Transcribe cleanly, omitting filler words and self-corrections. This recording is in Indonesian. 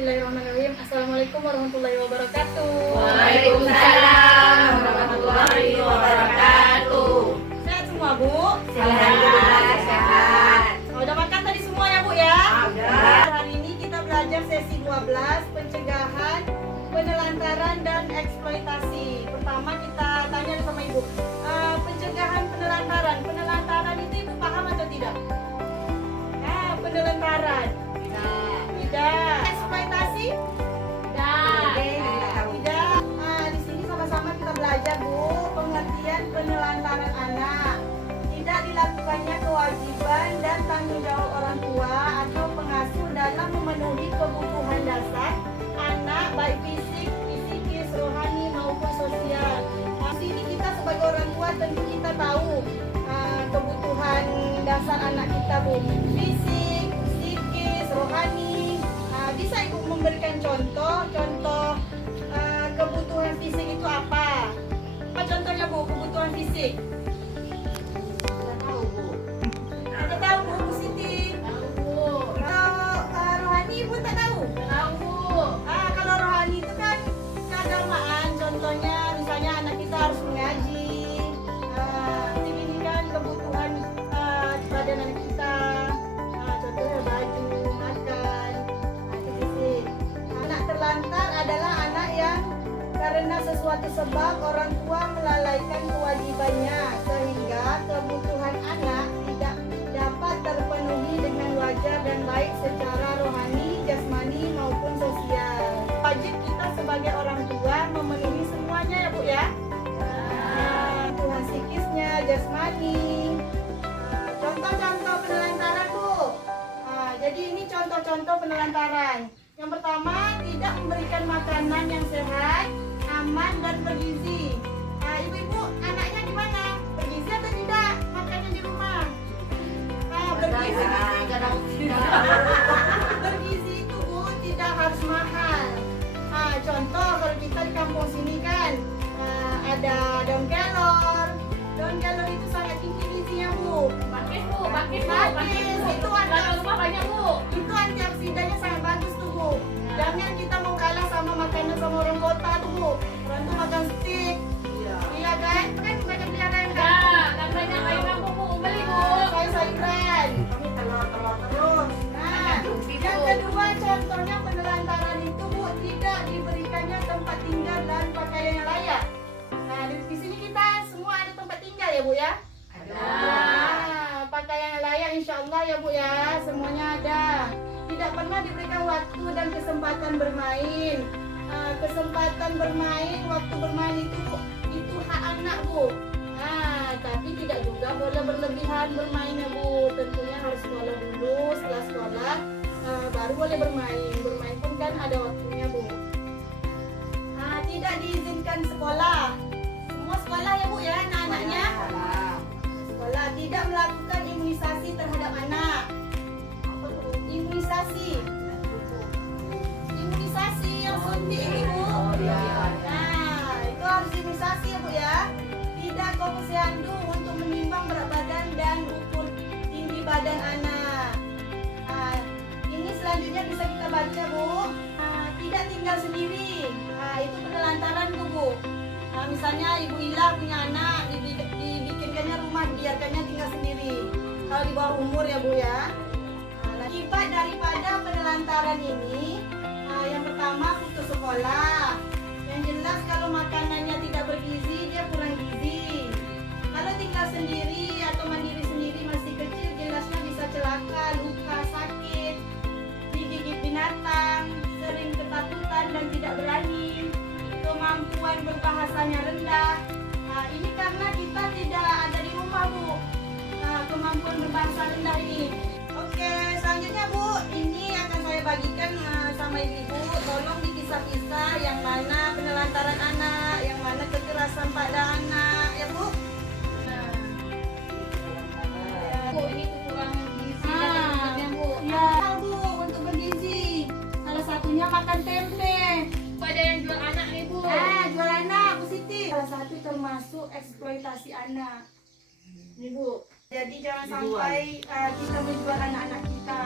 Bismillahirrahmanirrahim. Assalamualaikum warahmatullahi wabarakatuh. Waalaikumsalam warahmatullahi wabarakatuh. Sehat semua, Bu? Alhamdulillah sehat. Udah makan tadi semua ya, Bu ya? Udah. Hari ini kita belajar sesi 12, pencegahan, penelantaran dan eksploitasi. Pertama kita tanya sama Ibu, pencegahan penelantaran. Penelantaran itu Ibu paham atau tidak? Penelantaran. Tidak. Eksploitasi? Tidak. Di sini sama-sama kita belajar, Bu, pengertian penelantaran anak. Tidak dilakukannya kewajiban dan tanggung jawab orang tua atau pengasuh dalam memenuhi kebutuhan dasar anak, baik fisik, psikis, rohani maupun sosial. Di sini kita sebagai orang tua tentu kita tahu kebutuhan dasar anak kita, Bu. Fisik, psikis, rohani. Bisa Ibu memberikan contoh kebutuhan fisik itu apa? Apa contohnya, Bu, kebutuhan fisik? Tidak tahu, Bu. Ada tahu, Bu Siti? Tahu, Bu. Kalau rohani Ibu tak tahu? Tahu, Bu. Kalau rohani itu kan keagamaan. Contohnya misalnya anak kita harus mengaji. Ini kan kebutuhan badan anak kita. Contohnya baju, makan. Itu fisik. Anak terlantar adalah anak yang karena sesuatu sebab orang tua melalaikan kewajibannya sehingga kebutuhan anak tidak dapat terpenuhi dengan wajar dan baik secara rohani, jasmani maupun sosial. Wajib kita sebagai orang tua memenuhi semuanya ya, Bu ya. Kebutuhan psikisnya, jasmani. Contoh-contoh penelantaran, Bu. Jadi ini contoh-contoh penelantaran. Yang pertama, tidak memberikan makanan yang sehat, aman dan bergizi. Ibu-ibu, anaknya di mana? Bergizi atau tidak? Makannya di rumah? Bergizi. Bergizi itu, Bu, tidak harus mahal. Contoh kalau kita di kampung sini kan ada daun kelor. Daun kelor itu sangat tinggi gizinya, Bu. Pakis, Bu. Pakis, Bu. Pakis. Itu Belakang rumah banyak, Bu. itu antioksidannya sangat bagus tuh, Bu. Jangan kita mau kalah sama makanan sama orang kota tuh, Bu. Orang tuh makan steak. Iya kan? Kan banyak pelihara yang Ya, kan banyak kayu kampung, Bu. Beli, Bu. sayur-sayuran. Kami telur terus. Yang kedua contohnya penelantaran itu, Bu, tidak diberikannya tempat tinggal dan pakaian yang layak. Di sini kita semua ada tempat tinggal ya, Bu ya? Pakaian yang layak insya Allah ya, Bu ya, semuanya ada. Tidak pernah diberikan waktu dan kesempatan bermain. Kesempatan bermain, waktu bermain itu hak anak, Bu. Tapi tidak juga boleh berlebihan bermainnya, Bu. Tentunya harus sekolah dulu, setelah sekolah baru boleh bermain. Bermain pun kan ada waktunya, Bu. Tidak diizinkan sekolah. Semua sekolah ya, Bu ya, anak-anaknya. Sekolah tidak melakukan imunisasi terhadap anak. Imunisasi yang suntik ini, Bu. Itu harus imunisasi ya, Bu ya. Tidak posyandu untuk menimbang berat badan dan ukur tinggi badan anak. Ini selanjutnya bisa kita baca, Bu. Tidak tinggal sendiri. Itu penelantaran tuh, Bu. Misalnya Ibu Ila punya anak, dibikinkannya rumah, biarkannya tinggal sendiri. Kalau di bawah umur ya, Bu ya. Akibat daripada penelantaran ini, yang pertama putus sekolah. Yang jelas kalau makanannya tidak bergizi, dia kurang gizi. Kalau tinggal sendiri atau mandiri sendiri masih kecil, jelasnya bisa celaka, luka, sakit, digigit binatang, sering ketakutan dan tidak berani, kemampuan berbahasanya rendah. Ini karena kita tidak ada di rumah, Bu. Kemampuan berbahasa rendah ini. Oke, selanjutnya, Bu, ini akan saya bagikan sama ibu. Tolong dipisah-pisah yang mana penelantaran anak, yang mana kekerasan pada anak, ya, Bu. Bu, ini kekurangan gizi dan Bu. Ya, Bu, untuk bergizi. Salah satunya makan tempe. Ada yang jual anak nih, Bu. Jual anak, Bu Siti. Salah satu termasuk eksploitasi anak. Nih, Bu. Jadi jangan sampai kita menjual anak-anak kita.